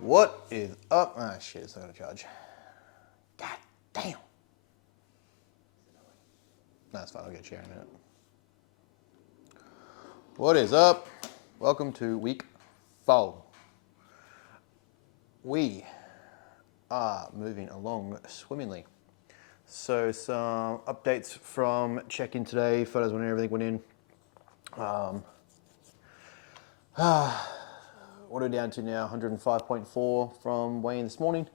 What is up? Ah, shit, it's not gonna charge. God damn. No, it's fine, I'll get a chair in a minute. What is up? Welcome to week 4. We are moving along swimmingly. So some updates from check-in today, photos when everything went in. What are we down to now? 105.4 from weigh-in this morning.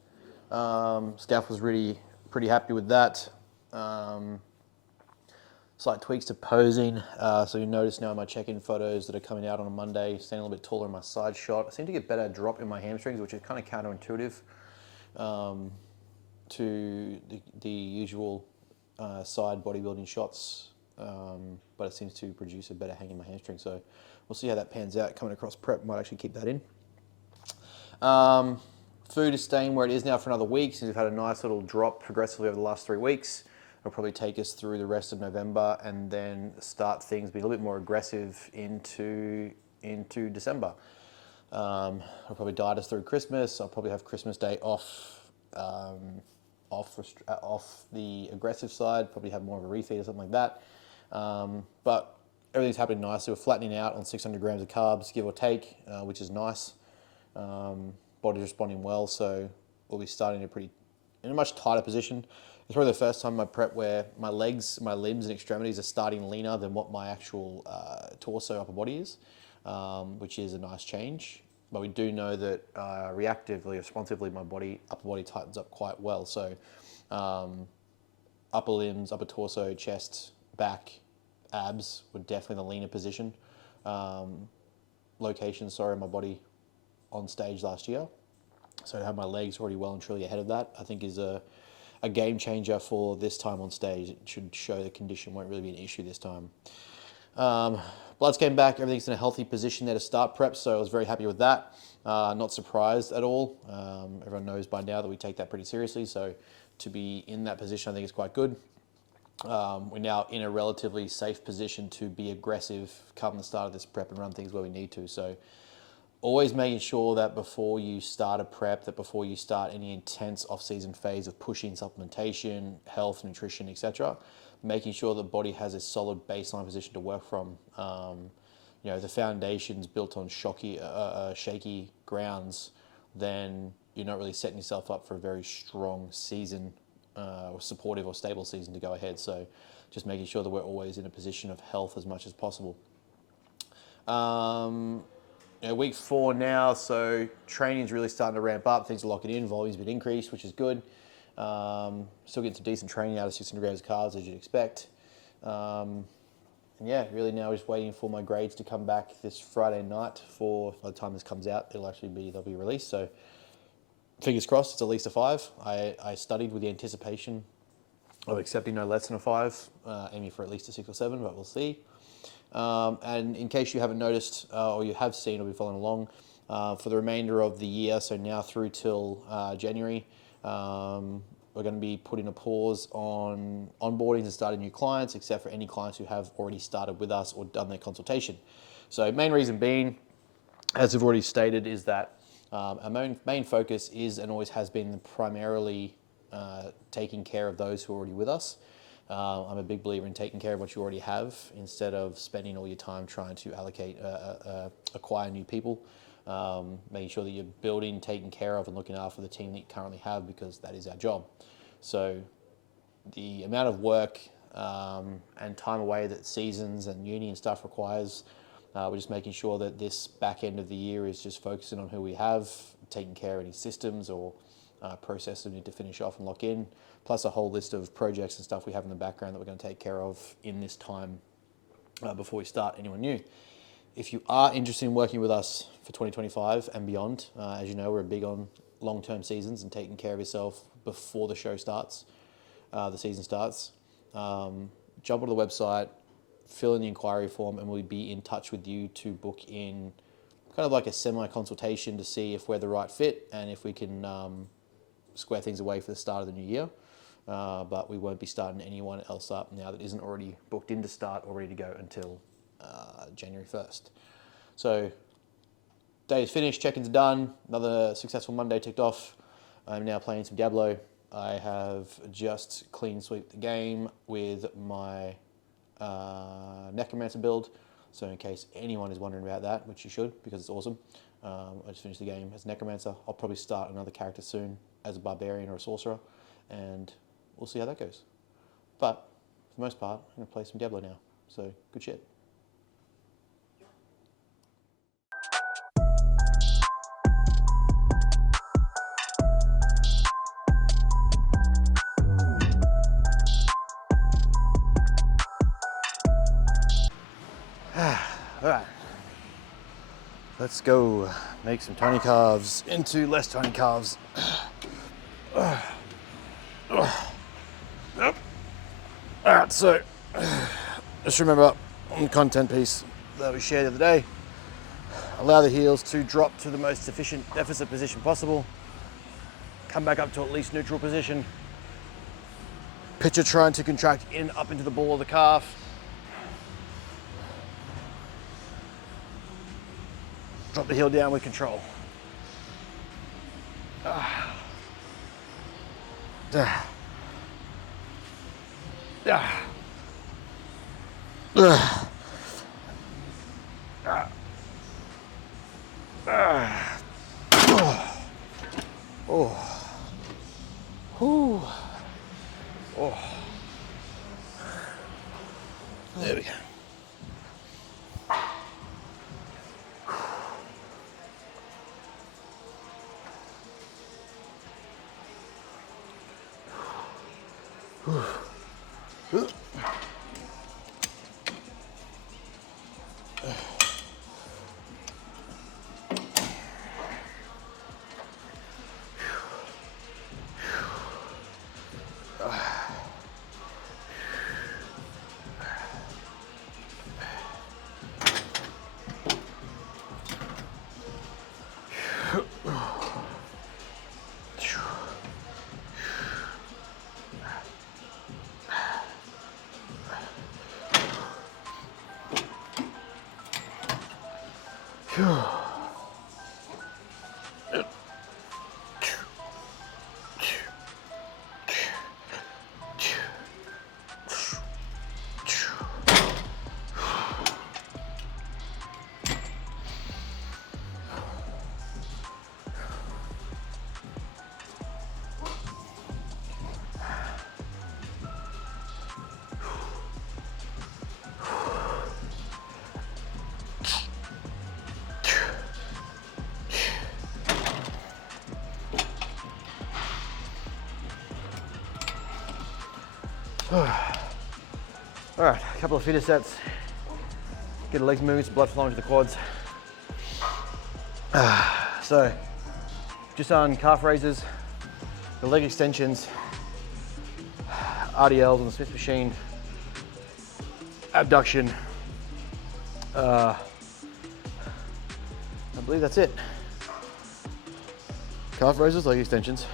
Staff was really pretty happy with that. Slight tweaks to posing. So you notice now in my check-in photos that are coming out on a Monday, standing a little bit taller in my side shot. I seem to get better drop in my hamstrings, which is kind of counterintuitive to the usual side bodybuilding shots, but it seems to produce a better hang in my hamstring. So we'll see how that pans out. Coming across prep, might actually keep that in. Food is staying where it is now for another week, since we've had a nice little drop progressively over the last 3 weeks. It'll probably take us through the rest of November and then start things being a little bit more aggressive into December. I'll probably diet us through Christmas. I'll probably have Christmas Day off the aggressive side, probably have more of a refeed or something like that. But everything's happening nicely. We're flattening out on 600 grams of carbs, give or take, which is nice. Body's responding well, so we'll be starting in a much tighter position. It's probably the first time in my prep where my legs, my limbs and extremities are starting leaner than what my actual torso upper body is, which is a nice change. But we do know that reactively, responsively, my upper body tightens up quite well. So upper limbs, upper torso, chest, back, abs were definitely the leaner position. Location, in my body on stage last year. So to have my legs already well and truly ahead of that, I think is a game changer for this time on stage. It should show the condition won't really be an issue this time. Bloods came back, everything's in a healthy position there to start prep, so I was very happy with that. Not surprised at all. Everyone knows by now that we take that pretty seriously, so to be in that position I think is quite good. We're now in a relatively safe position to be aggressive come the start of this prep and run things where we need to. So always making sure that before you start a prep, that before you start any intense off-season phase of pushing supplementation, health, nutrition, etc., making sure the body has a solid baseline position to work from. If the foundation's built on shaky grounds, then you're not really setting yourself up for a very strong season or supportive or stable season to go ahead. So just making sure that we're always in a position of health as much as possible. Week 4 now, so training's really starting to ramp up. Things are locking in. Volume's been increased, which is good. Still getting some decent training out of 600 grams of carbs, as you'd expect. Really now just waiting for my grades to come back this Friday night. By the time this comes out, they'll be released. So fingers crossed, it's at least a 5. I studied with the anticipation of accepting no less than a 5, aiming for at least a 6 or 7, but we'll see. And in case you haven't noticed, or you have seen or been following along, for the remainder of the year, so now through till January, we're going to be putting a pause on onboarding and starting new clients, except for any clients who have already started with us or done their consultation. So main reason being, as we've already stated, is that our main focus is and always has been primarily taking care of those who are already with us. I'm a big believer in taking care of what you already have instead of spending all your time trying to acquire new people. Making sure that you're building, taking care of, and looking after the team that you currently have, because that is our job. So the amount of work and time away that seasons and uni and stuff requires, we're just making sure that this back end of the year is just focusing on who we have, taking care of any systems or processes we need to finish off and lock in, plus a whole list of projects and stuff we have in the background that we're going to take care of in this time before we start anyone new. If you are interested in working with us for 2025 and beyond, as you know, we're big on long-term seasons and taking care of yourself before the show starts, the season starts. Jump onto the website, fill in the inquiry form, and we'll be in touch with you to book in kind of like a semi-consultation to see if we're the right fit and if we can square things away for the start of the new year. But we won't be starting anyone else up now that isn't already booked in to start or ready to go until January 1st. So day is finished, check-ins are done, another successful Monday ticked off. I'm now playing some Diablo. I have just clean sweeped the game with my Necromancer build. So in case anyone is wondering about that, which you should, because it's awesome, I just finished the game as Necromancer. I'll probably start another character soon as a Barbarian or a Sorcerer, and we'll see how that goes. But for the most part, I'm going to play some Diablo now. So good shit. All right, let's go make some tiny calves into less tiny calves. All right, so just remember on the content piece that we shared the other day, allow the heels to drop to the most efficient deficit position possible, come back up to at least neutral position, picture trying to contract in up into the ball of the calf, drop the heel down with control. There we go. All right, a couple of feeder sets. Get the legs moving, some blood flowing to the quads. So, just on calf raises, the leg extensions, RDLs on the Smith machine, abduction. I believe that's it. Calf raises, leg extensions,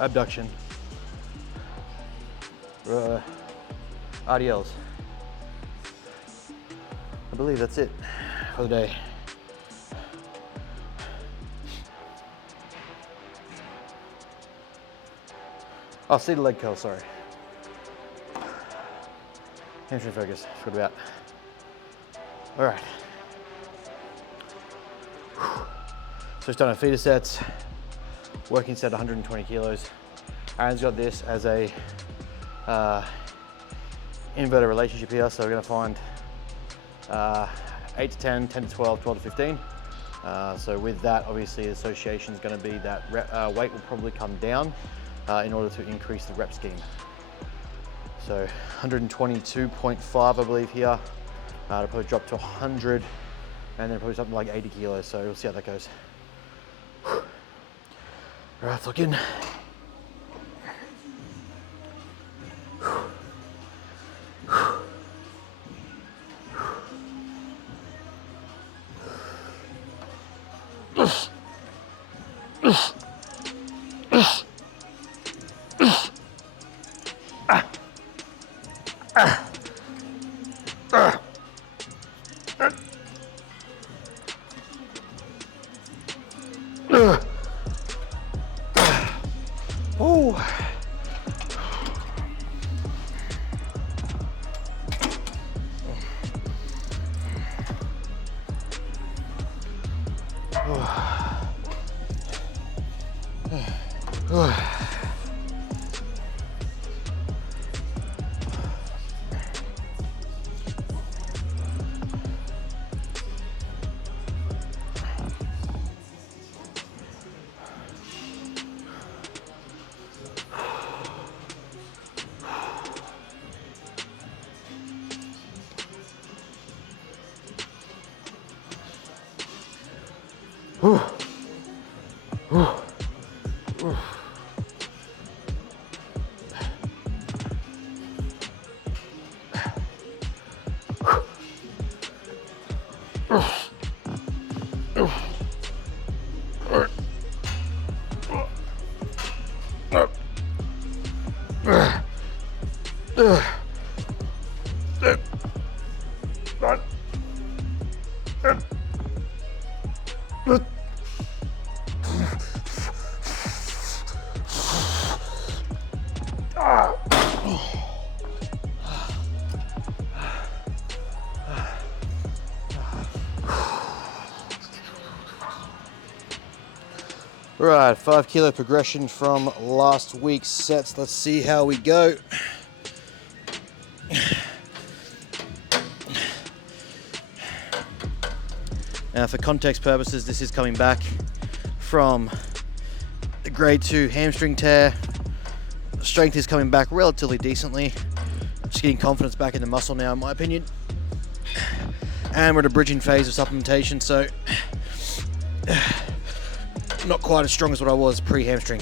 abduction, RDLs. I believe that's it for the day. Oh, seated leg curl, sorry. Hamstring focus, forgot about. All right. So just done a feeder sets, working set 120 kilos. Aaron's got this as a inverted relationship here, so we're gonna find 8 to 10, 10 to 12, 12 to 15. So with that, obviously the association is gonna be that weight will probably come down in order to increase the rep scheme. So 122.5, I believe here. It'll probably drop to 100 and then probably something like 80 kilos. So we'll see how that goes. All right, let's look in. Right, 5 kilo progression from last week's sets. Let's see how we go. Now, for context purposes, this is coming back from the grade 2 hamstring tear. Strength is coming back relatively decently. Just getting confidence back in the muscle now, in my opinion. And we're at a bridging phase of supplementation, so not quite as strong as what I was pre-hamstring.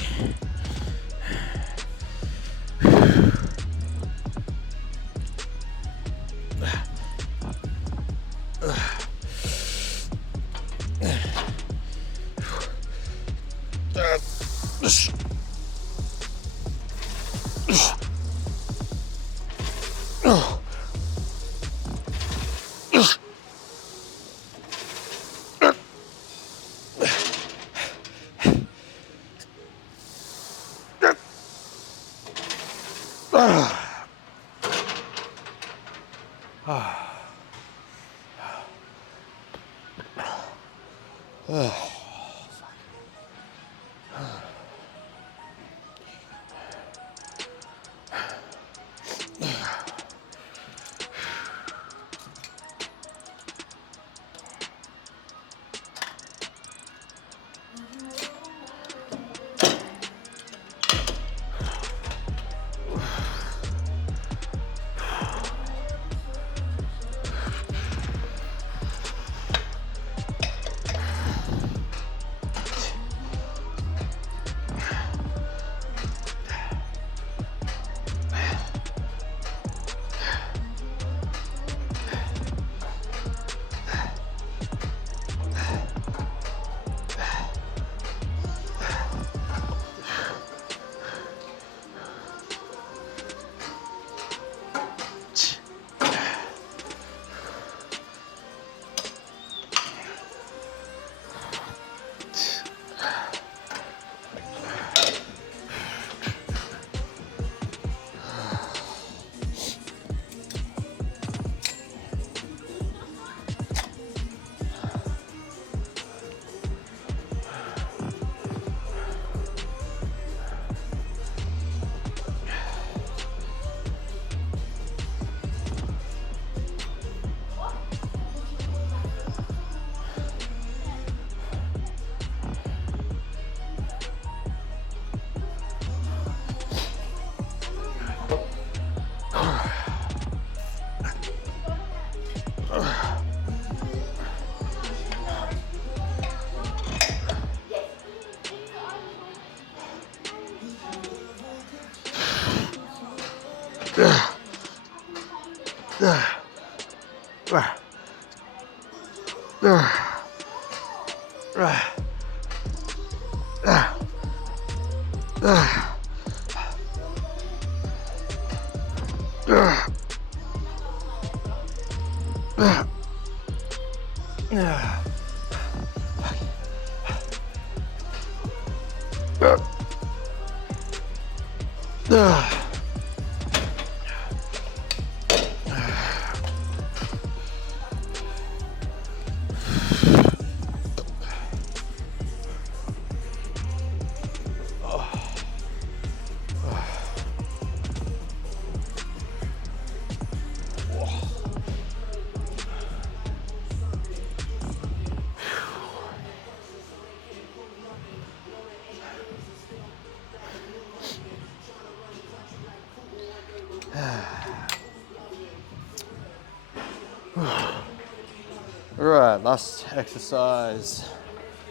Alright, last exercise.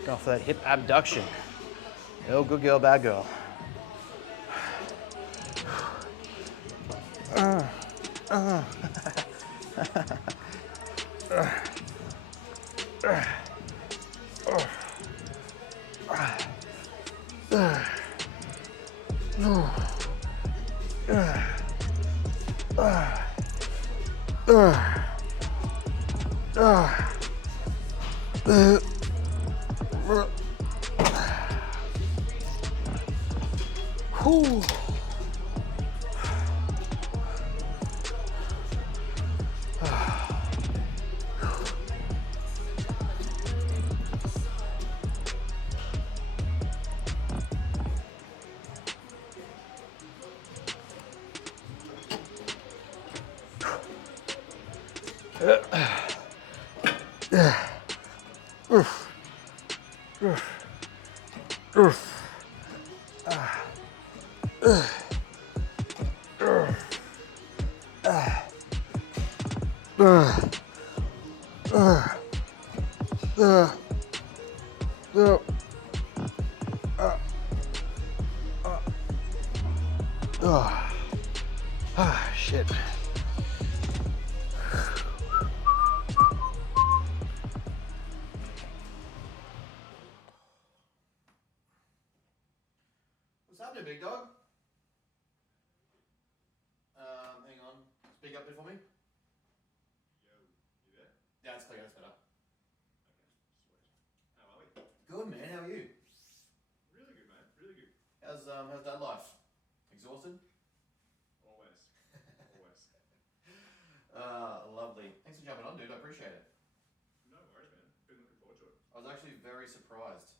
Going for that hip abduction. Oh, good girl, bad girl. Whew. Shit. What's happening, big dog? Hang on. Speak up a bit for me. Yo, you there? Yeah, it's clear. That's better. Okay, sweet. How are we? Good, man. How are you? Really good, man. Really good. How's that life? Exhausted? Always. Always. Lovely. Thanks for jumping on, dude. I appreciate it. No worries, man. Been looking forward to it. I was actually very surprised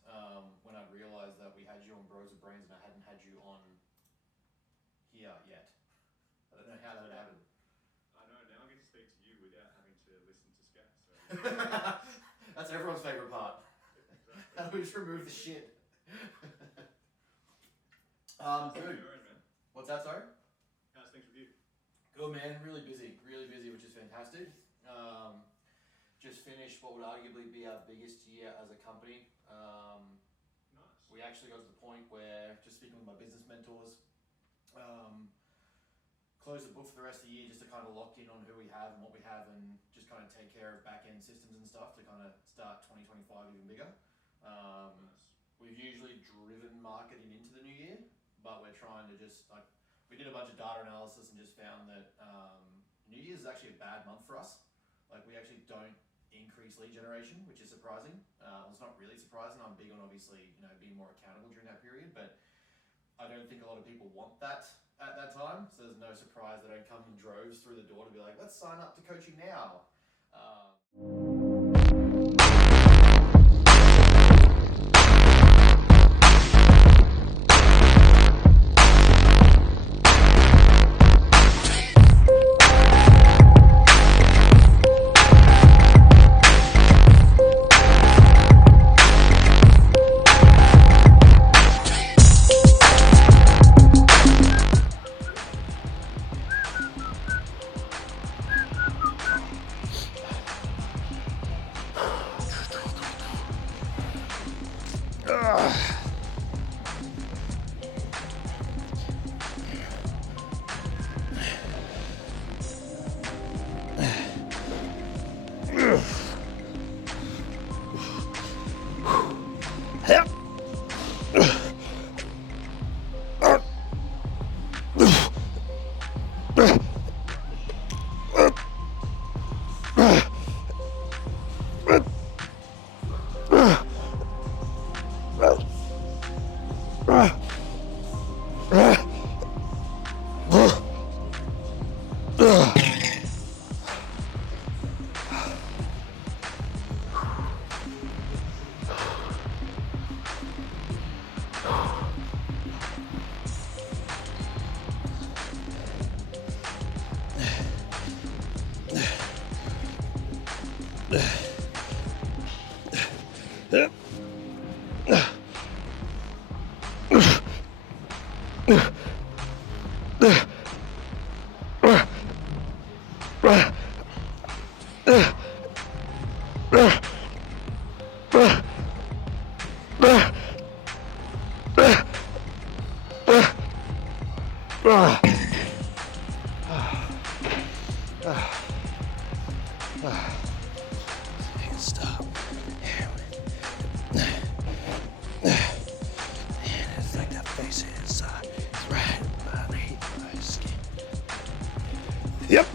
when I realised that we had you on Bros of Brains and I hadn't had you on here yet. I don't know how that happened. I know, now I get to speak to you without having to listen to Scat, so... That's everyone's favourite part. Exactly. How do we just remove the shit? How's things Good. on your end, man? What's that, sorry? How's things with you? Good, man. Really busy, which is fantastic. Just finished what would arguably be our biggest year as a company. Nice. We actually got to the point where, just speaking with my business mentors, close the book for the rest of the year just to kind of lock in on who we have and what we have and just kind of take care of back-end systems and stuff to kind of start 2025 even bigger. Nice. We've usually driven marketing into the new year, but we're trying to just, like, we did a bunch of data analysis and just found that New Year's is actually a bad month for us. Like, we actually don't increase lead generation, which is surprising. Well, it's not really surprising. I'm big on obviously, being more accountable during that period, but I don't think a lot of people want that at that time. So there's no surprise they don't come in droves through the door to be like, let's sign up to coaching now. Stop. And it's like that face is right underneath my skin. Yep.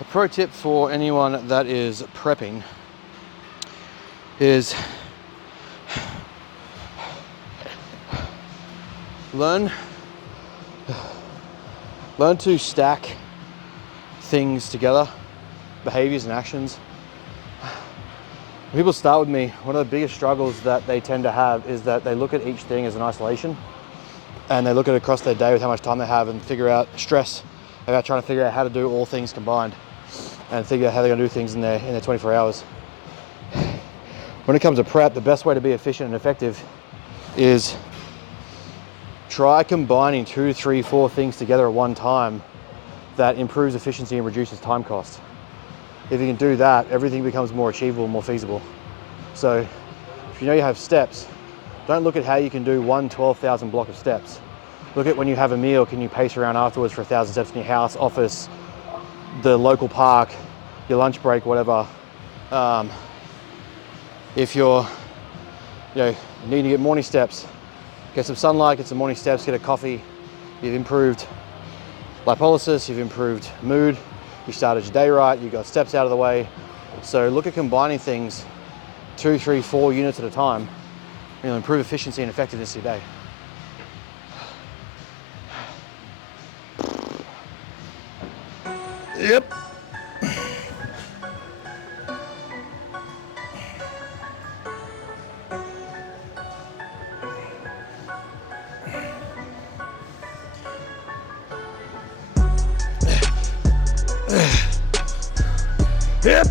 A pro tip for anyone that is prepping is learn to stack things together, behaviors and actions. When people start with me, one of the biggest struggles that they tend to have is that they look at each thing as an isolation, and they look at it across their day with how much time they have and figure out stress about trying to figure out how to do all things combined and figure out how they're gonna do things in their 24 hours. When it comes to prep, the best way to be efficient and effective is try combining 2, 3, 4 things together at one time that improves efficiency and reduces time cost. If you can do that, everything becomes more achievable, more feasible. So if you know you have steps, don't look at how you can do one 12,000 block of steps. Look at when you have a meal, can you pace around afterwards for 1,000 steps in your house, office, the local park, your lunch break, whatever. If you're needing to get morning steps, get some sunlight, get some morning steps, get a coffee, you've improved lipolysis, you've improved mood, you started your day right, you got steps out of the way. So look at combining things 2, 3, 4 units at a time. You'll improve efficiency and effectiveness of your day. Yep. Yep.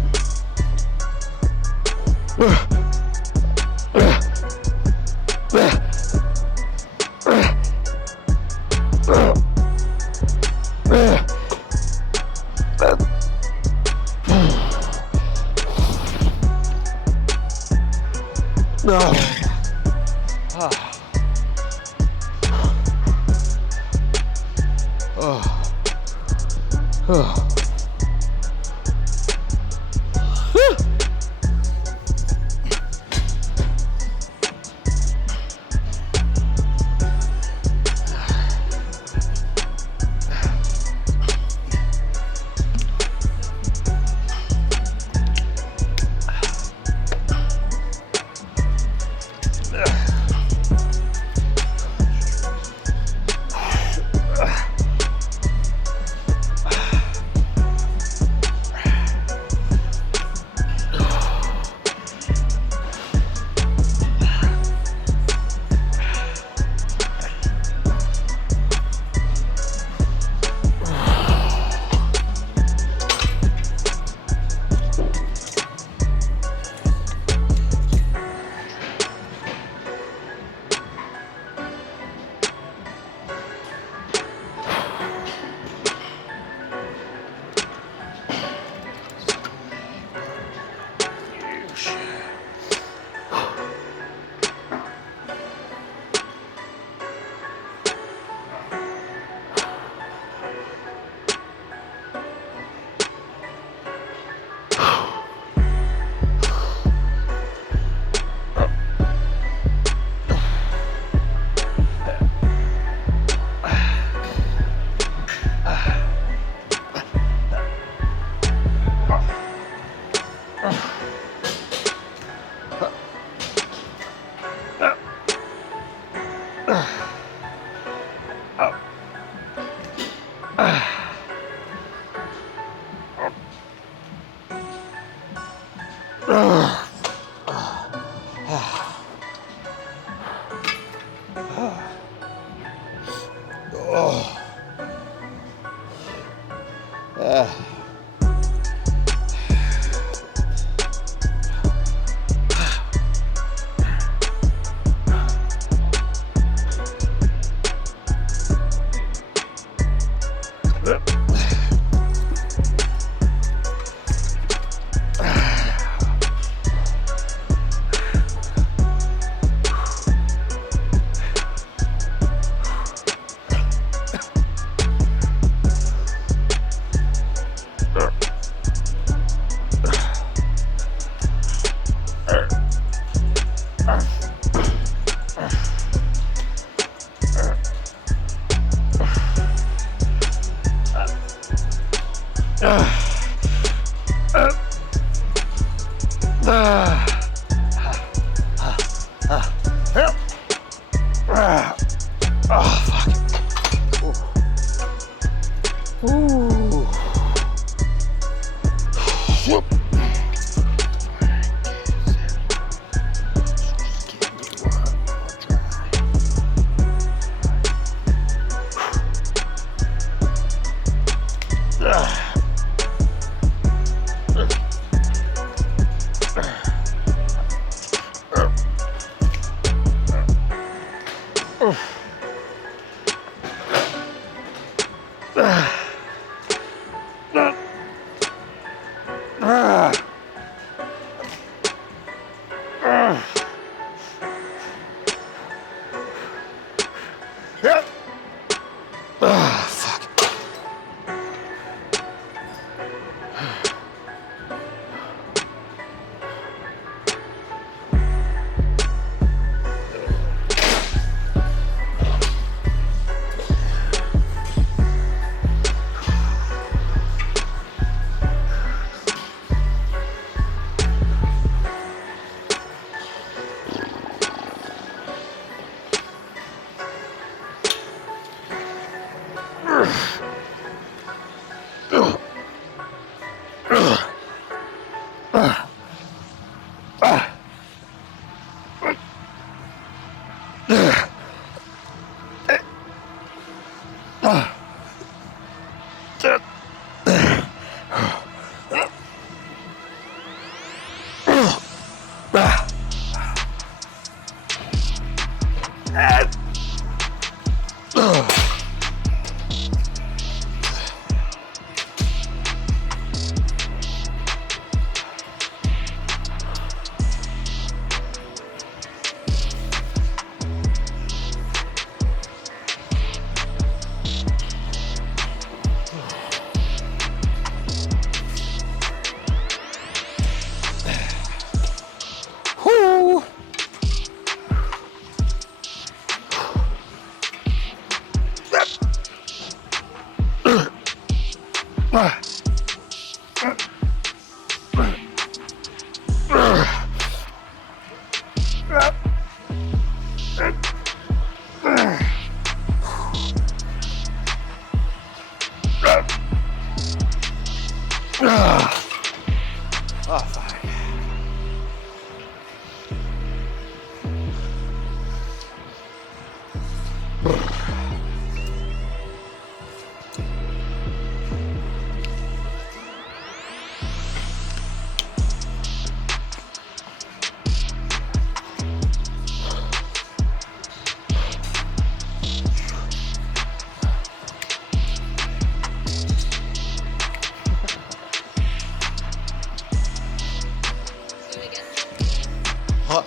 What?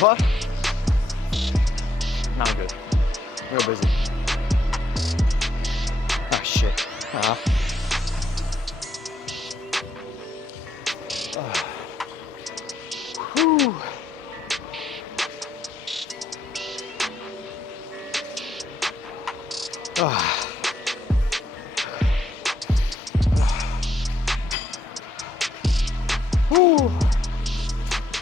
What? No, I'm good. Real busy. Oh shit. Whew. Whew.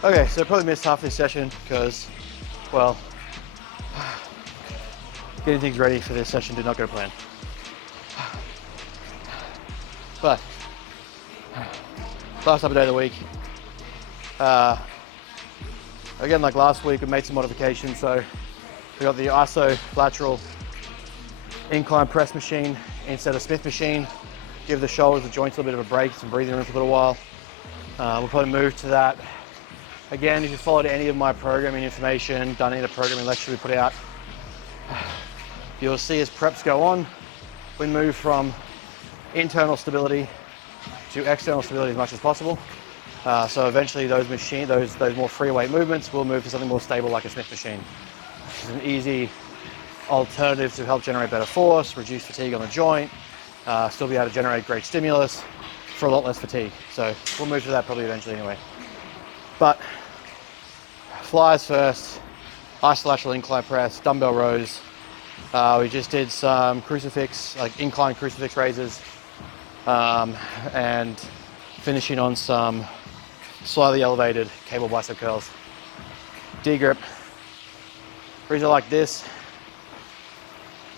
Okay, so I probably missed half this session because Well, getting things ready for this session did not go to plan. But last upper day of the week, again, like last week, we made some modifications. So we got the ISO lateral incline press machine instead of Smith machine. Give the shoulders, the joints a little bit of a break, some breathing room for a little while. We'll probably move to that. Again, if you followed any of my programming information, done any of the programming lecture we put out, you'll see as preps go on, we move from internal stability to external stability as much as possible. So eventually those more free weight movements will move to something more stable like a Smith machine. It's an easy alternative to help generate better force, reduce fatigue on the joint, still be able to generate great stimulus for a lot less fatigue. So we'll move to that probably eventually anyway. But flies first, isolateral incline press, dumbbell rows. We just did some crucifix, like incline crucifix raises, and finishing on some slightly elevated cable bicep curls. D grip. The reason I like this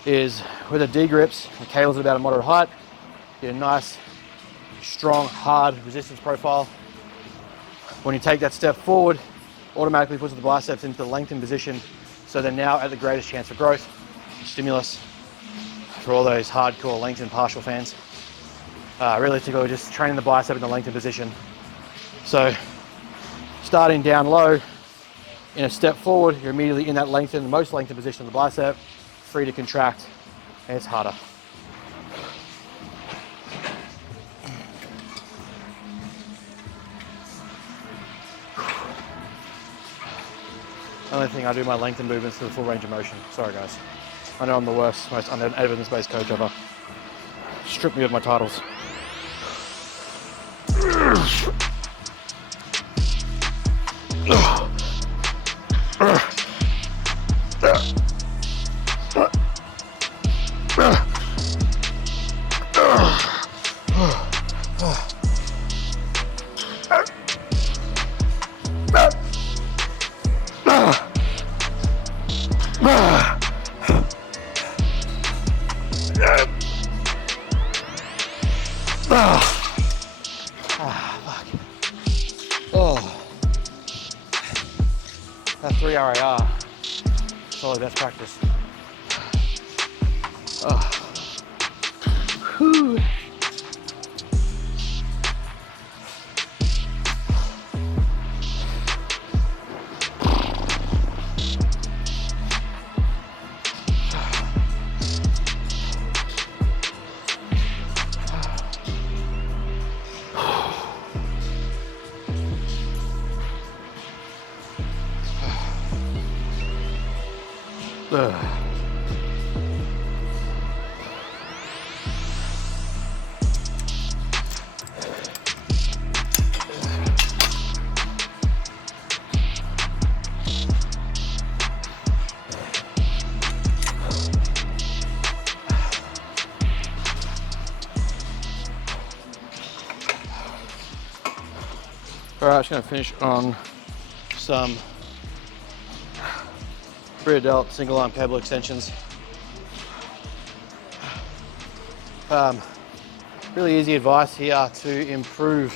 is with the D grips, the cable's at about a moderate height, you get a nice, strong, hard resistance profile. When you take that step forward, automatically puts the biceps into the lengthened position, so they're now at the greatest chance for growth, stimulus, for all those hardcore lengthened partial fans. Realistically, we're just training the bicep in the lengthened position. So starting down low, in a step forward, you're immediately in that lengthened, most lengthened position of the bicep, free to contract, and it's harder. Only thing I do my lengthened movements to the full range of motion. Sorry guys. I know I'm the worst, most evidence-based coach ever. Strip me of my titles. That 3 RAR, solid best practice. Whew. All right, just gonna finish on some rear delt single arm cable extensions. Really easy advice here to improve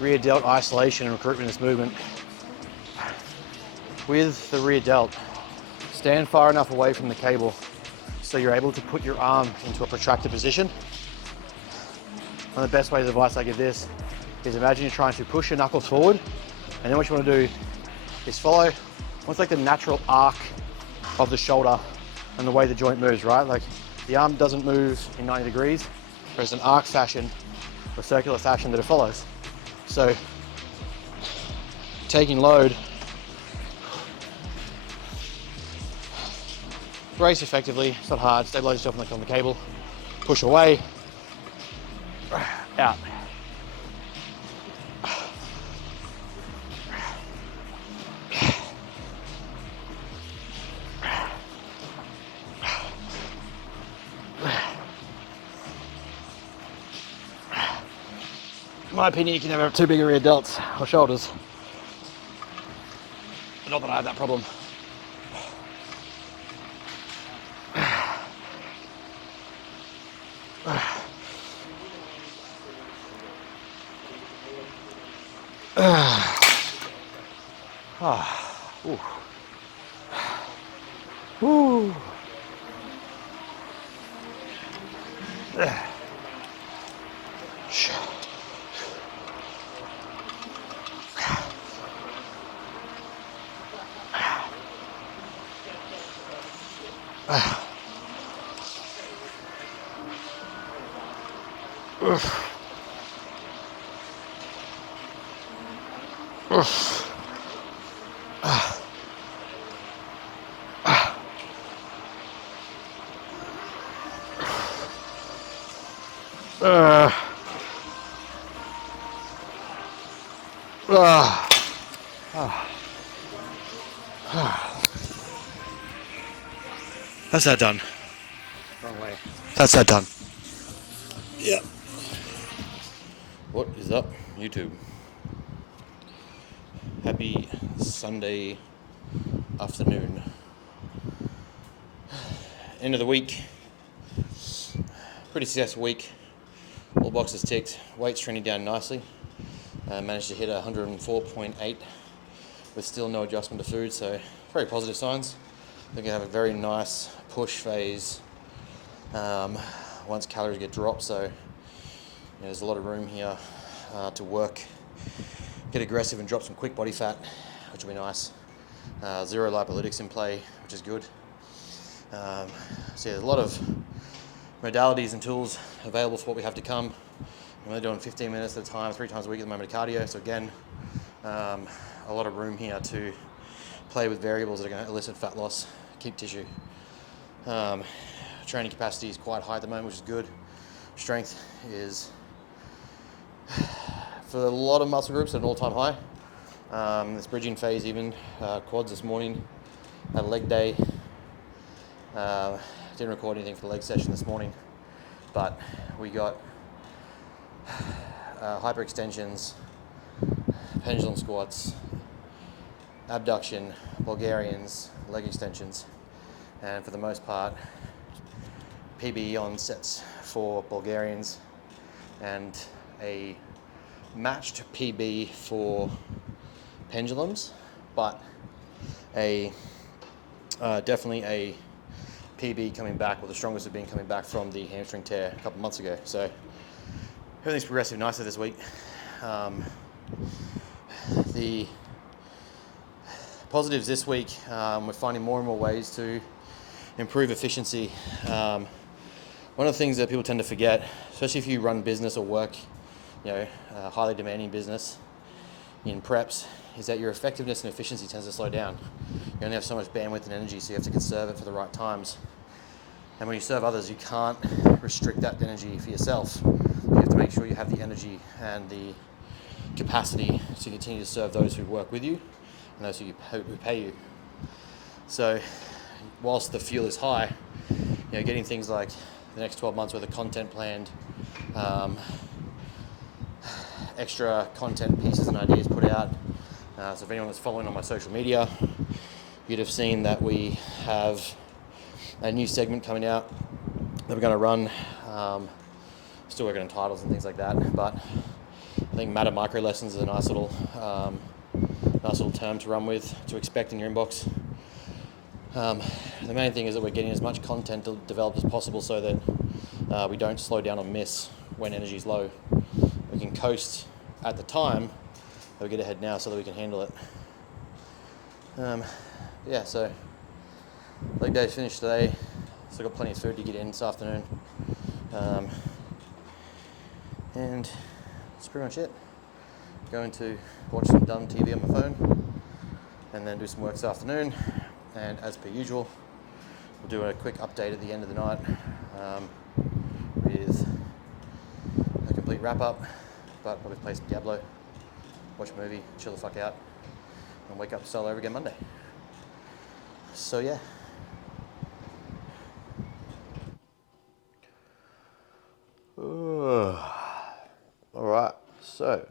rear delt isolation and recruitment in this movement. With the rear delt, stand far enough away from the cable so you're able to put your arm into a protracted position. One of the best ways of advice I give this is imagine you're trying to push your knuckles forward, and then what you want to do is follow what's like the natural arc of the shoulder and the way the joint moves, right? Like the arm doesn't move in 90 degrees, there's an arc fashion or circular fashion that it follows. So taking load, brace effectively, it's not hard, stabilize yourself on the cable, push away, out. In my opinion, you can never have too big a rear delts or shoulders. Not that I have that problem. That's that done. Wrong way. That's that done. Yeah. What is up, YouTube? Happy Sunday afternoon. End of the week. Pretty successful week. All boxes ticked. Weight's trending down nicely. Managed to hit 104.8 with still no adjustment to food, so very positive signs. I think I have a very nice push phase once calories get dropped, so there's a lot of room here to work, get aggressive and drop some quick body fat, which will be nice. Zero lipolytics in play, which is good. So yeah, there's a lot of modalities and tools available for what we have to come. I'm only doing 15 minutes at a time, 3 times a week at the moment of cardio. So again, a lot of room here to play with variables that are going to elicit fat loss, keep tissue. Training capacity is quite high at the moment, which is good. Strength is, for a lot of muscle groups, at an all-time high. This bridging phase even, quads this morning, had a leg day. Didn't record anything for the leg session this morning, but we got hyperextensions, pendulum squats, abduction, Bulgarians, leg extensions, and for the most part, PB on sets for Bulgarians and a matched PB for pendulums, but definitely a PB coming back, or the strongest have been coming back from the hamstring tear a couple months ago. So everything's progressive nicely this week. The positives this week, we're finding more and more ways to improve efficiency. One of the things that people tend to forget, especially if you run business or work, a highly demanding business in preps, is that your effectiveness and efficiency tends to slow down. You only have so much bandwidth and energy, so you have to conserve it for the right times. And when you serve others, you can't restrict that energy for yourself. You have to make sure you have the energy and the capacity to continue to serve those who work with you and those who pay you. So whilst the fuel is high, getting things like the next 12 months worth of content planned, extra content pieces and ideas put out. So if anyone was following on my social media, you'd have seen that we have a new segment coming out that we're going to run. Still working on titles and things like that, but I think Matter Micro Lessons is a nice little term to run with, to expect in your inbox. The main thing is that we're getting as much content developed as possible so that we don't slow down or miss when energy is low. We can coast at the time, but we get ahead now so that we can handle it. So leg day's finished today. Still got plenty of food to get in this afternoon. And that's pretty much it. Going to watch some dumb TV on my phone and then do some work this afternoon. And as per usual, we'll do a quick update at the end of the night with a complete wrap up, but probably play some Diablo, watch a movie, chill the fuck out, and wake up to start over again Monday. So yeah. Alright, so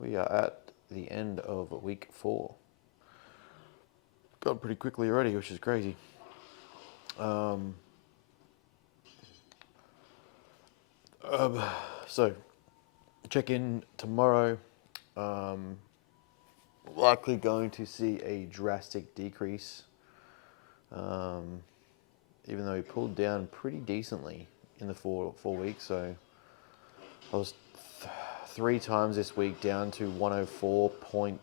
we are at the end of week 4. Gone pretty quickly already, which is crazy. So, check in tomorrow. Likely going to see a drastic decrease, even though he pulled down pretty decently in the four weeks. So I was 3 times this week down to 104.8.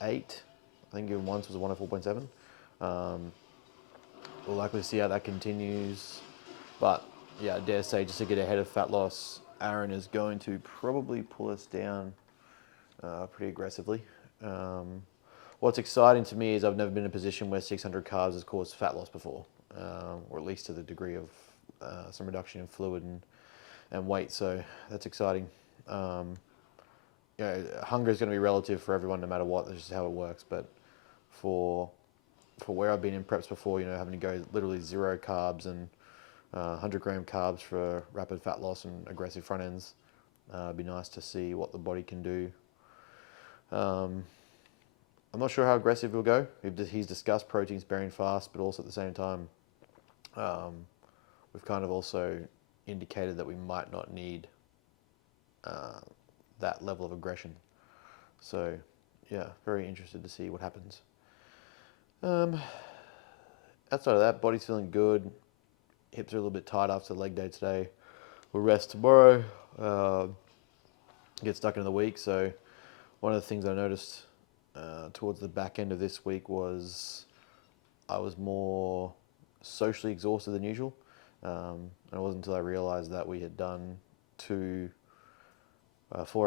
I think even once was 104.7. We'll likely see how that continues. But yeah, I dare say just to get ahead of fat loss, Aaron is going to probably pull us down pretty aggressively. What's exciting to me is I've never been in a position where 600 carbs has caused fat loss before, or at least to the degree of some reduction in fluid and weight. So that's exciting. Hunger is going to be relative for everyone, no matter what. That's just how it works. But for where I've been in preps before, having to go literally 0 carbs and 100-gram carbs for rapid fat loss and aggressive front ends, it'd be nice to see what the body can do. I'm not sure how aggressive he'll go. He's discussed protein sparing fast, but also at the same time, we've kind of also indicated that we might not need that level of aggression. So, yeah, very interested to see what happens. Outside of that, body's feeling good. Hips are a little bit tight after the leg day today. We'll rest tomorrow. Get stuck into the week. So, one of the things I noticed towards the back end of this week was I was more socially exhausted than usual. And it wasn't until I realized that we had done 4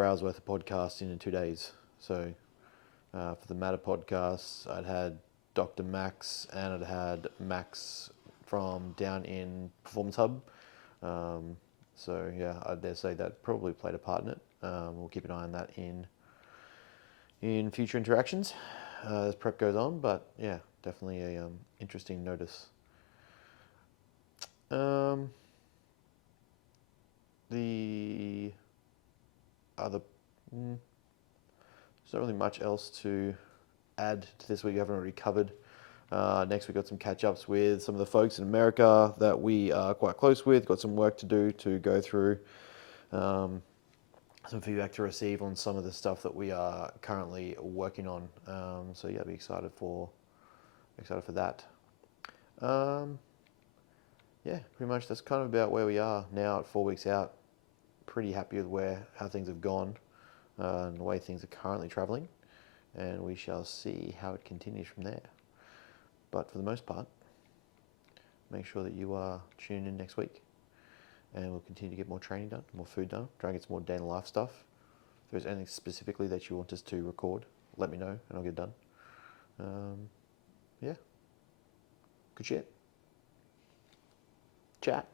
hours worth of podcasting in 2 days. So for the Matter podcast, I'd had Dr. Max and I'd had Max from down in Performance Hub. So yeah, I dare say that probably played a part in it. We'll keep an eye on that in future interactions as prep goes on. But yeah, definitely a interesting notice. The other, there's not really much else to add to this week we haven't already covered. Next we've got some catch-ups with some of the folks in America that we are quite close with. Got some work to do to go through, some feedback to receive on some of the stuff that we are currently working on. So yeah, be excited for that. Yeah, pretty much that's kind of about where we are now at 4 weeks out. Pretty happy with how things have gone and the way things are currently traveling, and we shall see how it continues from there. But for the most part, make sure that you are tuned in next week, and we'll continue to get more training done, more food done, try and get some more day in the life stuff. If there's anything specifically that you want us to record, let me know and I'll get it done. Yeah, good shit. Chat.